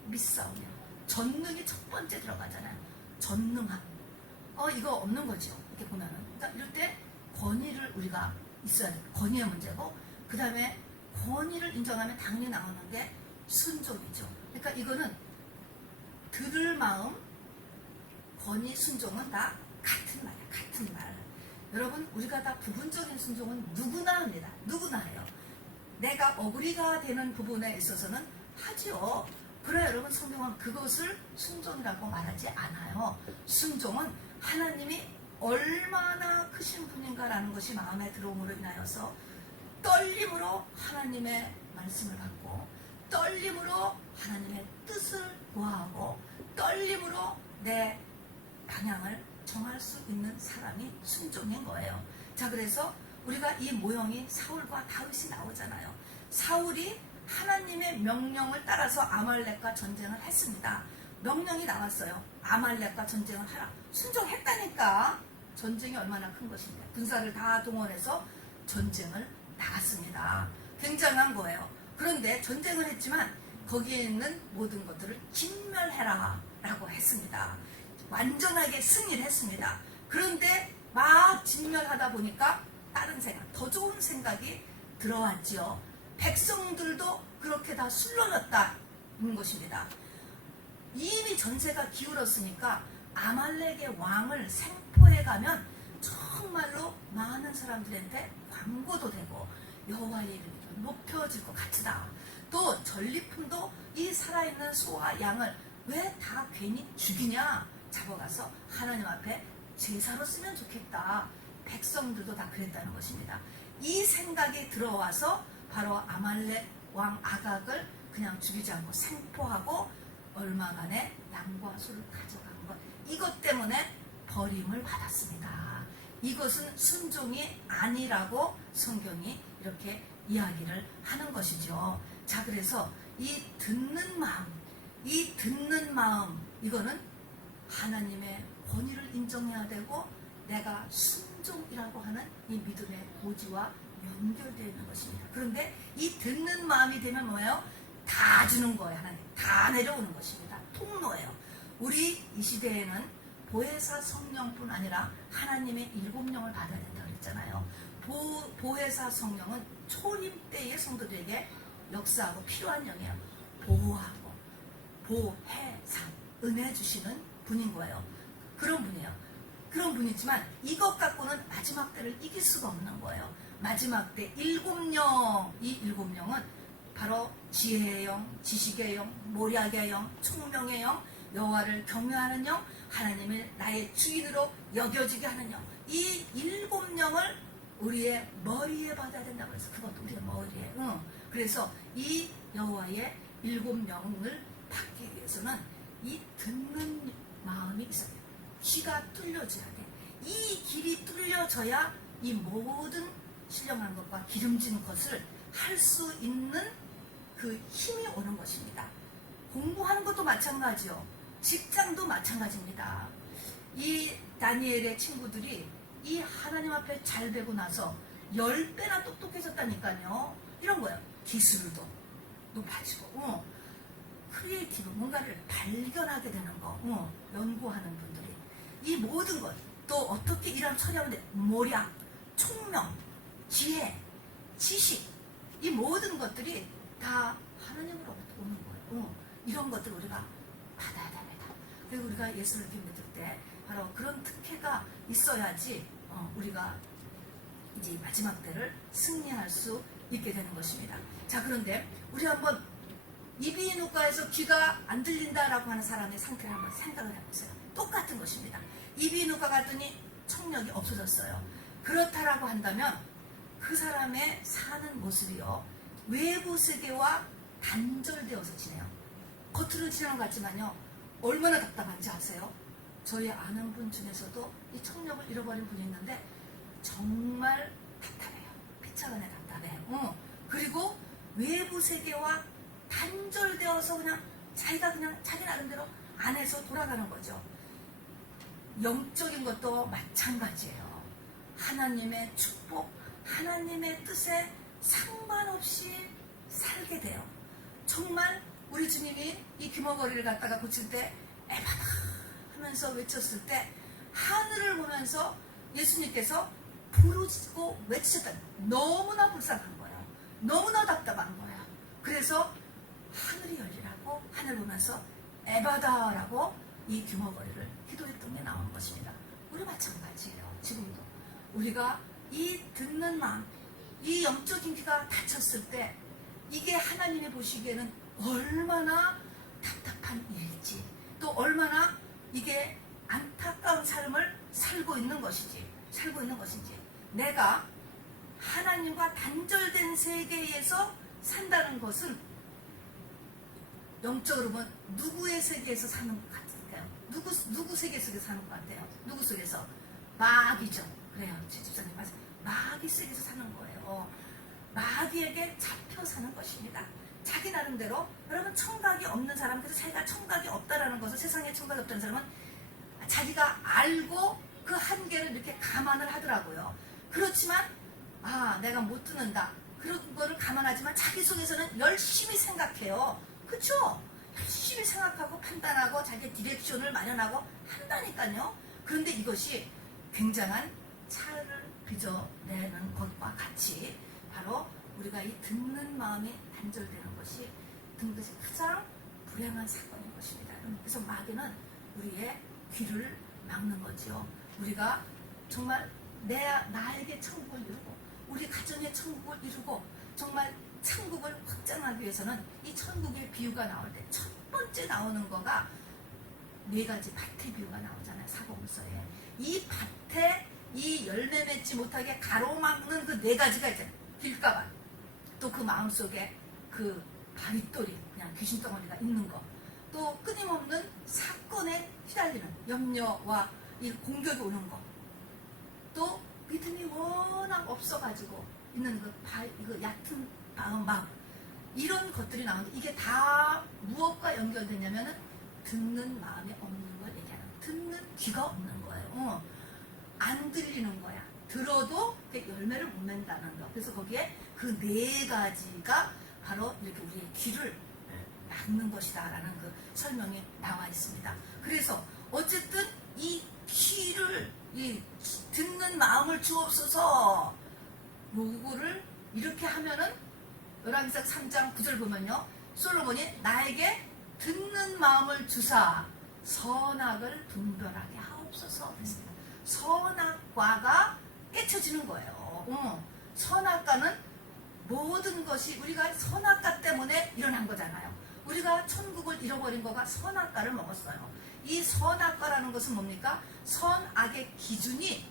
믿사오며, 전능이 첫 번째 들어가잖아요. 전능함. 이거 없는 거죠. 이렇게 보면은. 그러니까 이럴 때 권위를 우리가 있어야 돼. 권위의 문제고, 그 다음에 권위를 인정하면 당연히 나오는 게 순종이죠. 그러니까 이거는 들을 마음, 권위, 순종은 다 같은 말이에요. 같은 말. 여러분, 우리가 다 부분적인 순종은 누구나 합니다. 누구나 해요. 내가 어그리가 되는 부분에 있어서는 하지요. 그래, 여러분, 성경은 그것을 순종이라고 말하지 않아요. 순종은 하나님이 얼마나 크신 분인가라는 것이 마음에 들어옴으로 인하여서 떨림으로 하나님의 말씀을 받고, 떨림으로 하나님의 뜻을 구하고, 떨림으로 내 방향을 정할 수 있는 사람이 순종인 거예요. 자, 그래서 우리가 이 모형이 사울과 다윗이 나오잖아요. 사울이 하나님의 명령을 따라서 아말렉과 전쟁을 했습니다. 명령이 나왔어요. 아말렉과 전쟁을 하라. 순종했다니까. 전쟁이 얼마나 큰 것인데. 군사를 다 동원해서 전쟁을 나갔습니다. 굉장한 거예요. 그런데 전쟁을 했지만 거기에 있는 모든 것들을 진멸해라 라고 했습니다. 완전하게 승리를 했습니다. 그런데 막 진멸하다 보니까 다른 생각, 더 좋은 생각이 들어왔지요. 백성들도 그렇게 다 술러났다는 것입니다. 이미 전세가 기울었으니까 아말렉의 왕을 생포해 가면 정말로 많은 사람들한테 광고도 되고 여호와의 이름이 높여질 것 같으다. 또 전리품도 이 살아있는 소와 양을 왜 다 괜히 죽이냐, 잡아가서 하나님 앞에 제사로 쓰면 좋겠다. 백성들도 다 그랬다는 것입니다. 이 생각이 들어와서 바로 아말렉 왕 아각을 그냥 죽이지 않고 생포하고 얼마간의 양과 소를 가져간 것, 이것 때문에 버림을 받았습니다. 이것은 순종이 아니라고 성경이 이렇게 이야기를 하는 것이죠. 자, 그래서 이 듣는 마음, 이거는 하나님의 권위를 인정해야 되고 내가 순종이라고 하는 이 믿음의 고지와 연결되어 있는 것입니다. 그런데 이 듣는 마음이 되면 뭐예요? 다 주는 거예요. 하나님 다 내려오는 것입니다. 통로예요. 우리 이 시대에는 보혜사 성령뿐 아니라 하나님의 7영을 받아야 된다고 그랬잖아요. 보혜사 성령은 초림 때의 성도들에게 역사하고 필요한 영이에요. 보호하고 보혜사 은혜 주시는 분인 거예요. 그런 분이에요. 그런 분이지만 이것 갖고는 마지막 때를 이길 수가 없는 거예요. 마지막 때 7영, 이 7영은 바로 지혜의 영, 지식의 영, 모략의 영, 총명의 영, 여호와를 경외하는 영, 하나님을 나의 주인으로 여겨지게 하는 영. 이 7영을 우리의 머리에 받아야 된다고 해서 그것도 우리의 머리에. 그래서 이 여호와의 7영을 받기 위해서는 이 듣는 마음이 있어야 돼. 귀가 뚫려져야 돼. 이 길이 뚫려져야 이 모든 신령한 것과 기름진 것을 할 수 있는 그 힘이 오는 것입니다. 공부하는 것도 마찬가지요. 직장도 마찬가지입니다. 이 다니엘의 친구들이 이 하나님 앞에 잘 되고 나서 10배나 똑똑해졌다니까요. 이런 거예요. 기술도 높아지고 크리에이티브 뭔가를 발견하게 되는 거 연구하는 분들이 이 모든 것 또 어떻게 일하면 처리하면 돼. 모략, 총명, 지혜, 지식 이 모든 것들이 다 하나님으로부터 오는 거예요. 이런 것들 우리가 받아야 됩니다. 그리고 우리가 예수를 이렇게 믿을 때 바로 그런 특혜가 있어야지 우리가 이제 마지막 때를 승리할 수 있게 되는 것입니다. 자, 그런데 우리 한번 이비인후과에서 귀가 안 들린다라고 하는 사람의 상태를 한번 생각을 해보세요. 똑같은 것입니다. 이비인후과 갔더니 청력이 없어졌어요. 그렇다라고 한다면 그 사람의 사는 모습이요 외부 세계와 단절되어서 지내요. 겉으로 지나는 것 같지만요 얼마나 답답한지 아세요? 저희 아는 분 중에서도 이 청력을 잃어버린 분이 있는데 정말 답답해요. 피차간에 답답해요. 그리고 외부 세계와 단절되어서 그냥 자기가 그냥 자기 나름대로 안에서 돌아가는 거죠. 영적인 것도 마찬가지예요. 하나님의 축복, 하나님의 뜻에 상관없이 살게 돼요. 정말 우리 주님이 이 귀머거리를 갖다가 고칠 때 에바다 하면서 외쳤을 때 하늘을 보면서 예수님께서 부르짖고 외치셨다. 너무나 불쌍한 거예요. 너무나 답답한 거예요. 그래서 하늘이 열리라고 하늘 보면서 에바다라고 이 귀머거리를 기도했던 게 나오는 것입니다. 우리 마찬가지예요. 지금도 우리가 이 듣는 마음, 이 영적인 귀가 닫혔을 때 이게 하나님이 보시기에는 얼마나 답답한 일일지 또 얼마나 이게 안타까운 삶을 살고 있는 것인지 내가 하나님과 단절된 세계에서 산다는 것은 영적으로 보면 누구의 세계에서 사는 것 같아요? 누구 세계 속에서 사는 것 같아요? 누구 속에서? 마귀죠. 그래요. 제 집사님 맞아요. 마귀 속에서 사는 거예요. 마귀에게 잡혀 사는 것입니다. 자기 나름대로 여러분 청각이 없는 사람 그래서 자기가 청각이 없다라는 것을 세상에 청각이 없다는 사람은 자기가 알고 그 한계를 이렇게 감안을 하더라고요. 그렇지만 내가 못 듣는다 그런 거를 감안하지만 자기 속에서는 열심히 생각해요. 그쵸? 열심히 생각하고 판단하고 자기의 디렉션을 마련하고 한다니까요. 그런데 이것이 굉장한 차를 빚어내는 것과 같이 바로 우리가 이 듣는 마음이 단절되는 것이 듣는 것이 가장 불행한 사건인 것입니다. 그래서 마귀는 우리의 귀를 막는 거죠. 우리가 정말 나에게 천국을 이루고 우리 가정의 천국을 이루고 정말 천국을 확장하기 위해서는 이 천국의 비유가 나올 때 첫 번째 나오는 거가 4가지 밭의 비유가 나오잖아요. 사복음서에 이 밭에 이 열매 맺지 못하게 가로막는 그 4가지가 있잖아요. 길가밭 또 그 마음속에 그 바윗돌이 그냥 귀신덩어리가 있는 거 또 끊임없는 사건에 휘달리는 염려와 이 공격이 오는 거 또 믿음이 워낙 없어가지고 있는 그 얕은 마음 이런 것들이 나오는데 이게 다 무엇과 연결되냐면은 듣는 마음이 없는 걸 얘기하는 거예요. 듣는 귀가 없는 거예요. 안 들리는 거야. 들어도 열매를 못 맺는다는 거. 그래서 거기에 그 4가지가 바로 이렇게 우리의 귀를 막는 것이다 라는 그 설명이 나와 있습니다. 그래서 어쨌든 이 귀를 듣는 마음을 주옵소서 요구를 이렇게 하면은 열왕기상 3장 9절 보면요, 솔로몬이 나에게 듣는 마음을 주사 선악을 분별하게 하옵소서 했습니다. 선악과가 깨쳐지는 거예요. 선악과는 모든 것이 우리가 선악과 때문에 일어난 거잖아요. 우리가 천국을 잃어버린 거가 선악과를 먹었어요. 이 선악과라는 것은 뭡니까? 선악의 기준이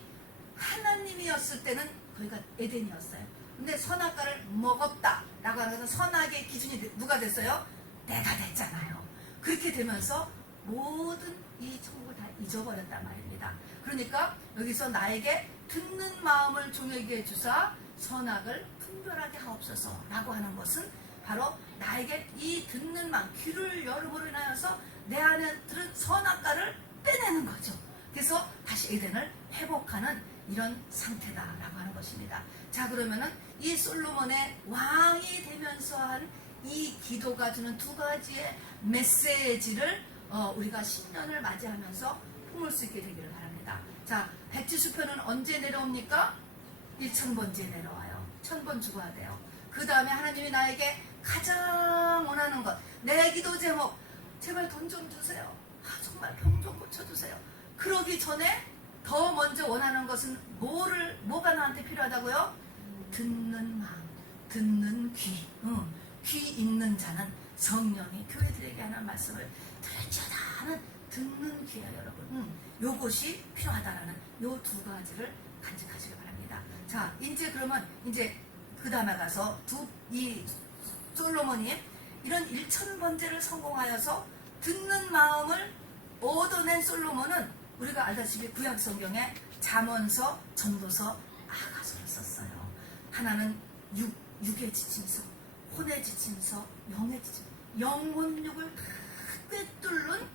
하나님이었을 때는 거기가 에덴이었어요. 근데 선악과를 먹었다 라고 하는 것은 선악의 기준이 누가 됐어요? 내가 됐잖아요. 그렇게 되면서 모든 이 천국을 다 잊어버렸단 말입니다. 그러니까 여기서 나에게 듣는 마음을 종에게 주사 선악을 분별하게 하옵소서 라고 하는 것은 바로 나에게 이 듣는 마음, 귀를 열음으로 인하여서 내 안에 들은 선악과를 빼내는 거죠. 그래서 다시 에덴을 회복하는 이런 상태다라고 하는 것입니다. 자, 그러면은 이 솔로몬의 왕이 되면서 한 이 기도가 주는 두 가지의 메시지를 우리가 신년을 맞이하면서 품을 수 있게 되기를 바랍니다. 자, 백지수표는 언제 내려옵니까? 1000번째 내려와요. 1000번 죽어야 돼요. 그 다음에 하나님이 나에게 가장 원하는 것, 내 기도 제목, 제발 돈 좀 주세요. 정말 병 좀 고쳐주세요. 그러기 전에 더 먼저 원하는 것은 뭐가 나한테 필요하다고요? 듣는 마음, 듣는 귀. 귀 있는 자는 성령이 교회들에게 하는 말씀을 들을지어다 하는 듣는 귀예요, 여러분. 요것이 필요하다라는 요 두 가지를 간직하시기 바랍니다. 자, 이제 그러면 이제 그 다음에 가서 이 솔로몬이 이런 1000번째를 성공하여서 듣는 마음을 얻어낸 솔로몬은 우리가 알다시피 구약 성경에 잠언서, 전도서, 아가서를 썼어요. 하나는 육의 지침서, 혼의 지침서, 영의 지침, 영혼육을 다 꿰뚫는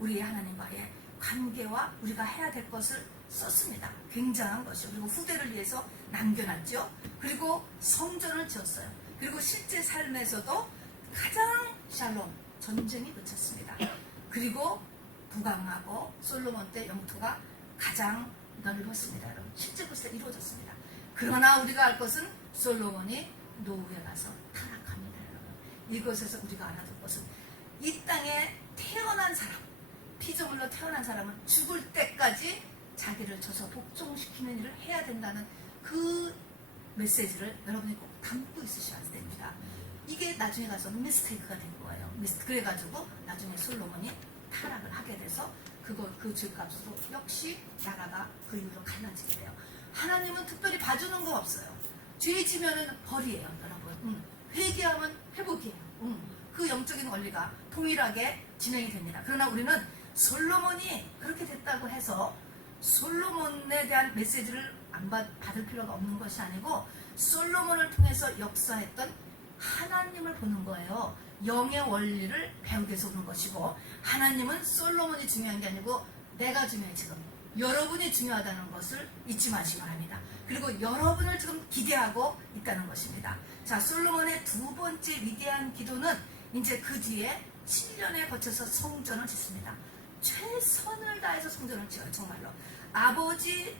우리 하나님과의 관계와 우리가 해야 될 것을 썼습니다. 굉장한 것이요. 그리고 후대를 위해서 남겨놨죠. 그리고 성전을 지었어요. 그리고 실제 삶에서도 가장 샬롬, 전쟁이 그쳤습니다. 그리고 부강하고 솔로몬 때 영토가 가장 넓었습니다. 여러분, 실제 그것이 이루어졌습니다. 그러나 우리가 알 것은 솔로몬이 노후에 가서 타락합니다. 여러분, 이것에서 우리가 알아둘 것은 이 땅에 태어난 사람, 피조물로 태어난 사람은 죽을 때까지 자기를 쳐서 복종시키는 일을 해야 된다는 그 메시지를 여러분이 꼭 담고 있으셔야 됩니다. 이게 나중에 가서 미스테이크가 된 거예요. 그래가지고 나중에 솔로몬이 타락을 하게 돼서 그 죄값으로 역시 나라가 그 이후로 갈라지게 돼요. 하나님은 특별히 봐주는 거 없어요. 죄 지면은 벌이에요, 여러분. 회개하면 회복이에요. 그 영적인 원리가 동일하게 진행이 됩니다. 그러나 우리는 솔로몬이 그렇게 됐다고 해서 솔로몬에 대한 메시지를 안 받을 필요가 없는 것이 아니고 솔로몬을 통해서 역사했던 하나님을 보는 거예요. 영의 원리를 배우기 위해서 오는 것이고, 하나님은 솔로몬이 중요한 게 아니고 내가 중요해. 지금 여러분이 중요하다는 것을 잊지 마시기 바랍니다. 그리고 여러분을 지금 기대하고 있다는 것입니다. 자, 솔로몬의 두 번째 위대한 기도는 이제 그 뒤에 7년에 거쳐서 성전을 짓습니다. 최선을 다해서 성전을 지어요. 정말로 아버지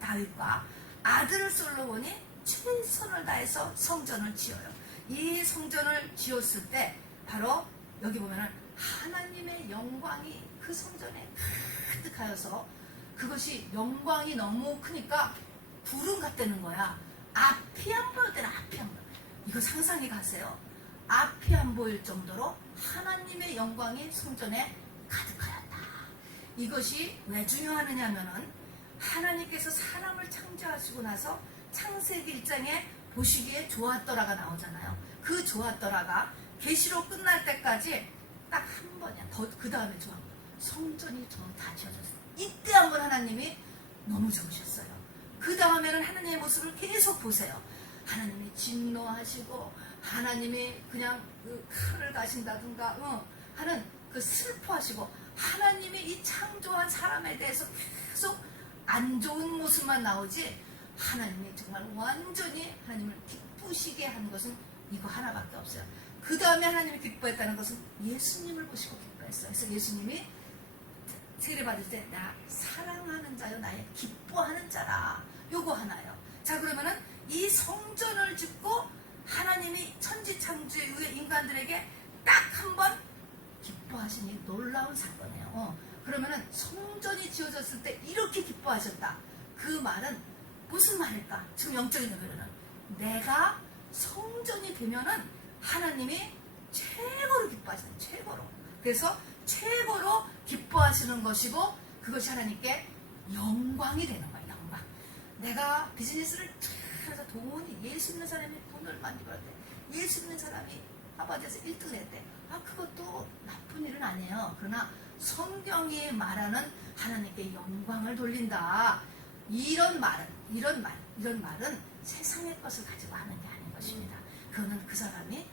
다윗과 아들 솔로몬이 최선을 다해서 성전을 지어요. 이 성전을 지었을 때 바로 여기 보면은 하나님의 영광이 그 성전에 가득하여서 그것이 영광이 너무 크니까 구름 같다는 거야. 앞이 안 보일 때는 앞이 안 보여. 이거 상상이 가세요. 앞이 안 보일 정도로 하나님의 영광이 성전에 가득하였다. 이것이 왜 중요하느냐 하면은 하나님께서 사람을 창조하시고 나서 창세기 1장에 보시기에 좋았더라가 나오잖아요. 그 좋았더라가 계시록 끝날 때까지 딱 한 번이야. 그 다음에 좋아. 성전이 다 지어졌어요. 이때 한번 하나님이 너무 좋으셨어요. 그 다음에는 하나님의 모습을 계속 보세요. 하나님이 진노하시고 하나님이 그냥 그 칼을 가신다든가 하는 그 슬퍼하시고 하나님이 이 창조한 사람에 대해서 계속 안 좋은 모습만 나오지, 하나님이 정말 완전히 하나님을 기쁘시게 하는 것은 이거 하나밖에 없어요. 그 다음에 하나님이 기뻐했다는 것은 예수님을 보시고 기뻐했어요. 그래서 예수님이 세례받을 때 나 사랑하는 자요 나의 기뻐하는 자라, 요거 하나요. 자, 그러면은 이 성전을 짓고 하나님이 천지창조 이후에 인간들에게 딱 한 번 기뻐하시니 놀라운 사건이에요. 그러면은 성전이 지어졌을 때 이렇게 기뻐하셨다. 그 말은 무슨 말일까? 지금 영적인 의미로는 내가 성전이 되면은 하나님이 최고로 기뻐하시는, 최고로. 그래서 최고로 기뻐하시는 것이고, 그것이 하나님께 영광이 되는 거예요. 영광. 내가 비즈니스를 잘해서 돈이, 예수 있는 사람이 돈을 많이 벌었대, 예수 있는 사람이 하버드에서 1등을 했대. 그것도 나쁜 일은 아니에요. 그러나 성경이 말하는 하나님께 영광을 돌린다, 이런 말은 세상의 것을 가지고 하는 게 아닌 것입니다. 그거는 그 사람이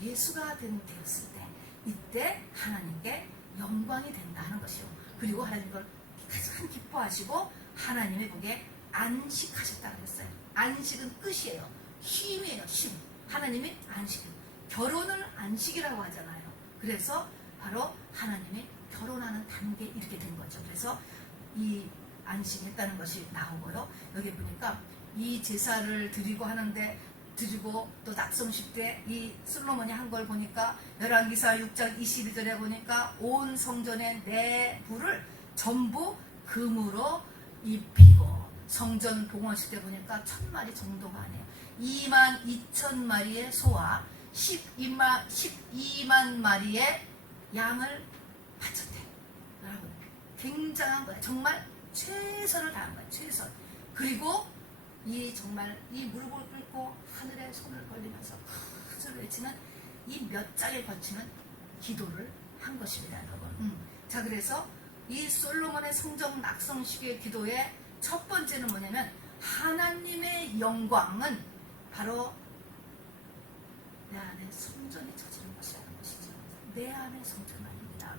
예수가 되었을 때, 이때 하나님께 영광이 된다는 것이요. 그리고 하나님 걸 가장 기뻐하시고 하나님의 복에 안식하셨다고 했어요. 안식은 끝이에요. 쉼이에요. 쉼. 하나님이 안식. 결혼을 안식이라고 하잖아요. 그래서 바로 하나님이 결혼하는 단계에 이렇게 된 거죠. 그래서 이 안식했다는 것이 나오고요. 여기 보니까 이 제사를 드리고 하는데, 드리고 또 낙성식 때 이 솔로몬이 한 걸 보니까 열왕기사 6장 22절에 보니까 온 성전의 내부를 전부 금으로 입히고, 성전 봉헌식 때 보니까 1000마리 정도가 아니에요. 22,000마리의 소와 12만 마리의 양을 바쳤대. 여러분, 굉장한 거예요. 정말 최선을 다한 거예요. 최선. 그리고 이 정말 이 무릎을 꿇고 하늘에 손을 걸리면서 큰 소리를 외치는 이 몇 장에 거치는 기도를 한 것입니다, 여러분. 자, 그래서 이 솔로몬의 성전 낙성식의 기도의 첫 번째는 뭐냐면, 하나님의 영광은 바로 내 안에 성전이 쳐지는 것이라는 것이죠. 내 안에 성전 아닙니다.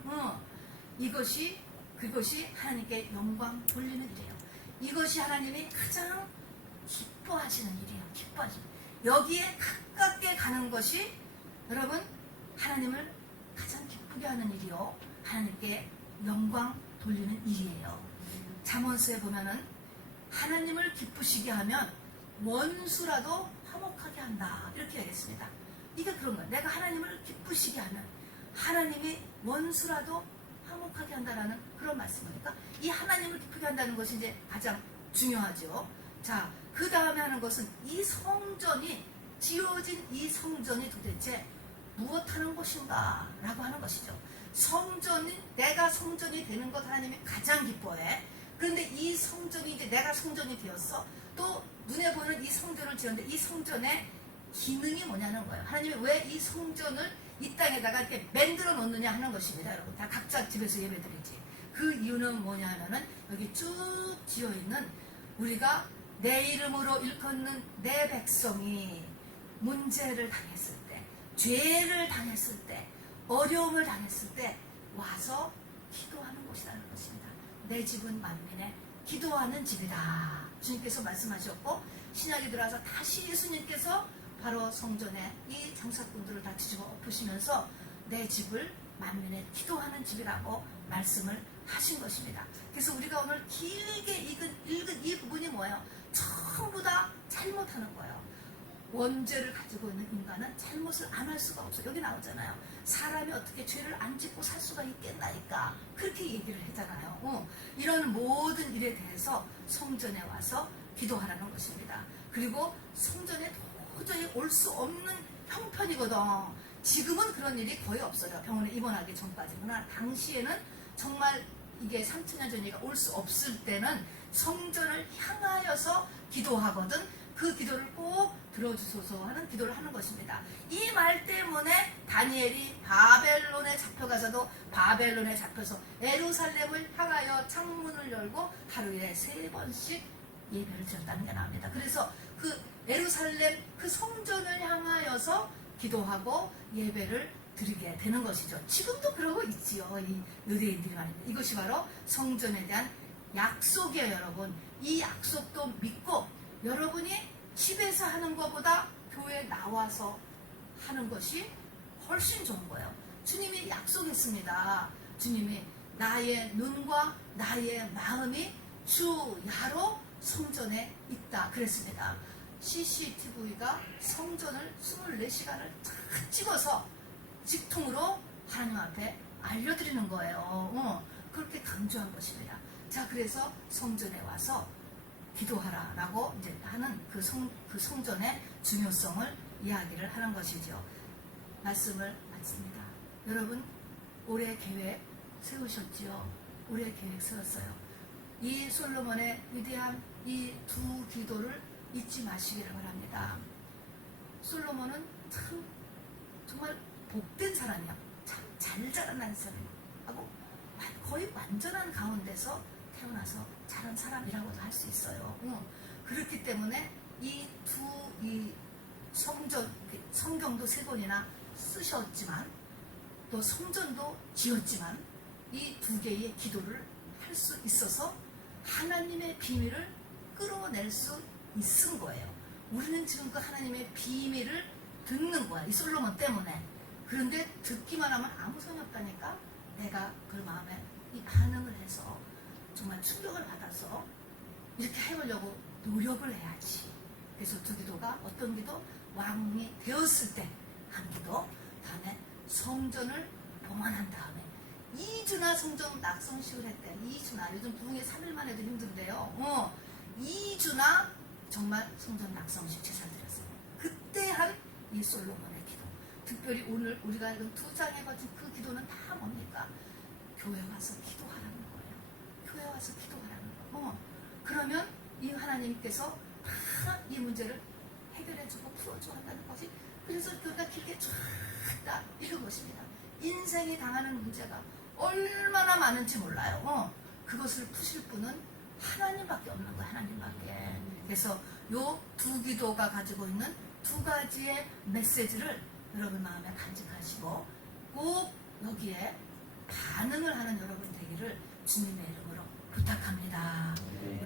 그것이 하나님께 영광 돌리는 일이에요. 이것이 하나님이 가장 기뻐하시는 일이에요. 기뻐하시는. 여기에 가깝게 가는 것이 여러분 하나님을 가장 기쁘게 하는 일이요, 하나님께 영광 돌리는 일이에요. 잠언서에 보면은 하나님을 기쁘시게 하면 원수라도 화목하게 한다, 이렇게 얘기했습니다. 이게 그런 거예요. 내가 하나님을 기쁘시게 하면 하나님이 원수라도 화목하게 한다라는 그런 말씀이니까, 이 하나님을 기쁘게 한다는 것이 이제 가장 중요하죠. 자, 그 다음에 하는 것은 이 성전이, 지어진 이 성전이 도대체 무엇하는 것인가 라고 하는 것이죠. 성전이, 내가 성전이 되는 것 하나님이 가장 기뻐해. 그런데 이 성전이 이제 내가 성전이 되었어. 또 눈에 보이는 이 성전을 지었는데 이 성전의 기능이 뭐냐는 거예요. 하나님이 왜 이 성전을 이 땅에다가 이렇게 만들어 놓느냐 하는 것입니다. 여러분, 다 각자 집에서 예배드리지. 그 이유는 뭐냐 하면은, 여기 쭉 지어 있는, 우리가 내 이름으로 일컫는 내 백성이 문제를 당했을 때, 죄를 당했을 때, 어려움을 당했을 때 와서 기도하는 곳이라는 것입니다. 내 집은 만민의 기도하는 집이다, 주님께서 말씀하셨고, 신약에 들어와서 다시 예수님께서 바로 성전에 이 장사꾼들을 다 뒤집어 엎으시면서 내 집을 만민의 기도하는 집이라고 말씀을 하신 것입니다. 그래서 우리가 오늘 길게 읽은 이 부분이 뭐예요? 전부 다 잘못하는 거예요. 원죄를 가지고 있는 인간은 잘못을 안 할 수가 없어요. 여기 나오잖아요. 사람이 어떻게 죄를 안 짓고 살 수가 있겠나이까, 그렇게 얘기를 했잖아요. 이런 모든 일에 대해서 성전에 와서 기도하라는 것입니다. 그리고 성전에 도저히 올 수 없는 형편이거든. 지금은 그런 일이 거의 없어요. 병원에 입원하기 전까지구나. 당시에는 정말 이게 3000년 전이니까 올 수 없을 때는 성전을 향하여서 기도하거든. 그 기도를 꼭 들어주소서 하는 기도를 하는 것입니다. 이 말 때문에 다니엘이 바벨론에 잡혀가서도 바벨론에 잡혀서 예루살렘을 향하여 창문을 열고 하루에 3번씩 예배를 드렸다는 게 나옵니다. 그래서 그 예루살렘 그 성전을 향하여서 기도하고 예배를 드리게 되는 것이죠. 지금도 그러고 있지요. 이 유대인들이 말입니다. 이것이 바로 성전에 대한 약속이에요, 여러분. 이 약속도 믿고 여러분이 집에서 하는 것보다 교회에 나와서 하는 것이 훨씬 좋은 거예요. 주님이 약속했습니다. 주님이 나의 눈과 나의 마음이 주야로 성전에 있다 그랬습니다. CCTV가 성전을 24시간을 다 찍어서 직통으로 하나님 앞에 알려드리는 거예요. 그렇게 강조한 것입니다. 자, 그래서 성전에 와서 기도하라 라고 이제 하는 그 성전의 중요성을 이야기를 하는 것이죠. 말씀을 마칩니다. 여러분, 올해 계획 세우셨지요? 올해 계획 세웠어요. 이 솔로몬의 위대한 이 두 기도를 잊지 마시기를 바랍니다. 솔로몬은 참 정말 복된 사람이야. 참 잘 자라난 사람하고 거의 완전한 가운데서 태어나서 자란 사람이라고도 할 수 있어요. 그렇기 때문에 이 성경도 3권이나 쓰셨지만 또 성전도 지었지만 이 두 개의 기도를 할 수 있어서 하나님의 비밀을 끌어낼 수 있은 거예요. 우리는 지금 그 하나님의 비밀을 듣는 거야. 이 솔로몬 때문에. 그런데 듣기만 하면 아무 소용이 없다니까 내가 그 마음에 이 반응을 해서 정말 충격을 받아서 이렇게 해보려고 노력을 해야지. 그래서 두 기도가 어떤 기도? 왕이 되었을 때 한 기도, 다음에 성전을 봉헌한 다음에 2주나 성전 낙성식을 했대. 2주나. 요즘 부흥회 3일만 해도 힘든데요. 2주나 정말 성전 낙성식 제사를 드렸어요. 그때 한 이 솔로몬의 기도. 특별히 오늘 우리가 읽은 2장에 거친 그 기도는 다 뭡니까? 교회 와서 기도하라는 거예요. 교회 와서 기도하라는 거예요. 그러면 이 하나님께서 다 이 문제를 해결해주고 풀어줘 한다는 것이, 그래서 교회가 길게 쫙다 이런 것입니다. 인생이 당하는 문제가 얼마나 많은지 몰라요. 그것을 푸실 분은 하나님밖에 없는 거예요. 하나님밖에. 그래서 요 두 기도가 가지고 있는 두 가지의 메시지를 여러분 마음에 간직하시고 꼭 여기에 반응을 하는 여러분 되기를 주님의 이름으로 부탁합니다.